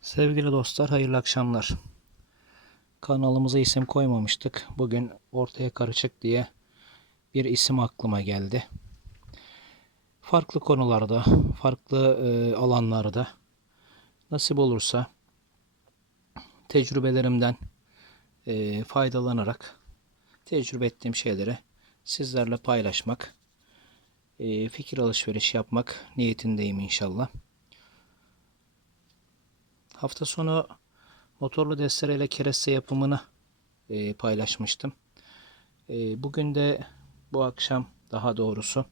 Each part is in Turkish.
Sevgili dostlar, hayırlı akşamlar. Kanalımıza isim koymamıştık. Bugün ortaya karışık diye bir isim aklıma geldi. Farklı konularda, farklı e, alanlarda nasip olursa tecrübelerimden e, faydalanarak tecrübe ettiğim şeyleri sizlerle paylaşmak, e, fikir alışveriş yapmak niyetindeyim inşallah. Hafta sonu motorlu destereyle kereste yapımını e, paylaşmıştım. E, bugün de bu akşam daha doğrusu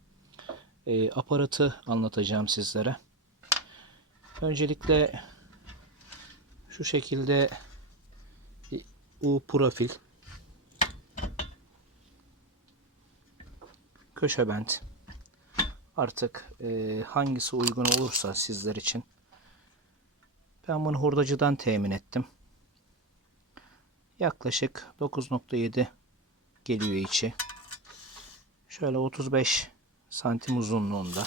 e, aparatı anlatacağım sizlere. Öncelikle şu şekilde U profil köşe bent artık e, hangisi uygun olursa sizler için ben bunu hurdacıdan temin ettim. Yaklaşık 9.7 geliyor içi. Şöyle 35 santim uzunluğunda.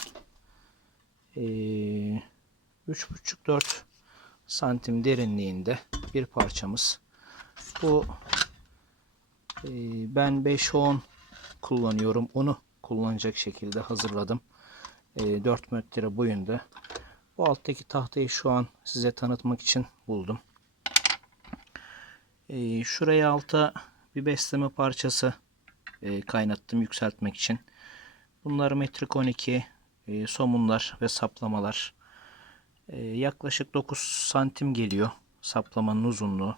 Ee, 3.5-4 santim derinliğinde bir parçamız. Bu e, ben 5-10 kullanıyorum. Onu kullanacak şekilde hazırladım. E, 4 metre boyunda. Bu alttaki tahtayı şu an size tanıtmak için buldum. Ee, şuraya alta bir besleme parçası e, kaynattım yükseltmek için. Bunlar metrik 12 e, somunlar ve saplamalar. E, yaklaşık 9 santim geliyor saplamanın uzunluğu.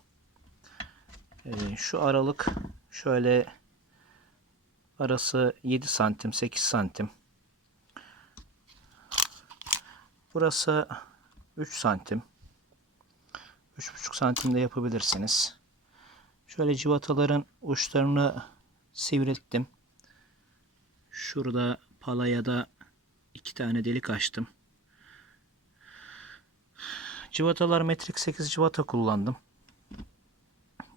E, şu aralık şöyle arası 7 santim 8 santim. Burası 3 santim. 3,5 santimde yapabilirsiniz. Şöyle civataların uçlarını sivrilttim. Şurada palaya da iki tane delik açtım. Civatalar metrik 8 civata kullandım.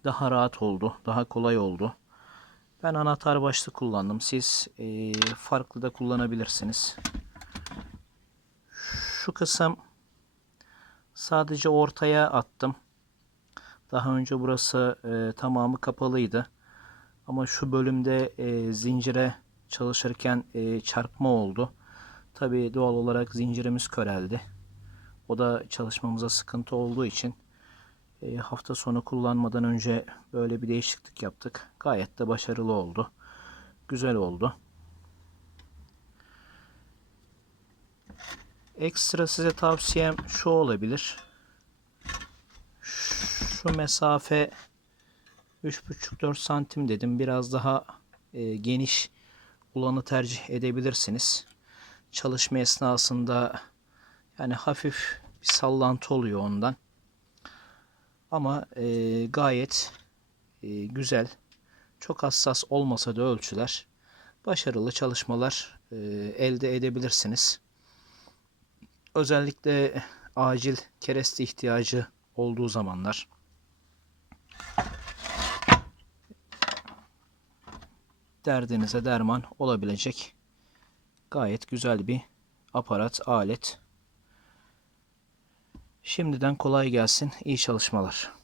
Daha rahat oldu. Daha kolay oldu. Ben anahtar başlı kullandım. Siz e, farklı da kullanabilirsiniz. Şu kısım sadece ortaya attım. Daha önce burası e, tamamı kapalıydı. Ama şu bölümde e, zincire çalışırken e, çarpma oldu. Tabi doğal olarak zincirimiz köreldi. O da çalışmamıza sıkıntı olduğu için e, hafta sonu kullanmadan önce böyle bir değişiklik yaptık. Gayet de başarılı oldu. Güzel oldu. Ekstra size tavsiyem şu olabilir. Şu mesafe 3,5-4 santim dedim. Biraz daha e, geniş olanı tercih edebilirsiniz. Çalışma esnasında yani hafif bir sallantı oluyor ondan. Ama e, gayet e, güzel. Çok hassas olmasa da ölçüler başarılı çalışmalar e, elde edebilirsiniz. Özellikle acil kereste ihtiyacı olduğu zamanlar derdinize derman olabilecek gayet güzel bir aparat, alet. Şimdiden kolay gelsin, iyi çalışmalar.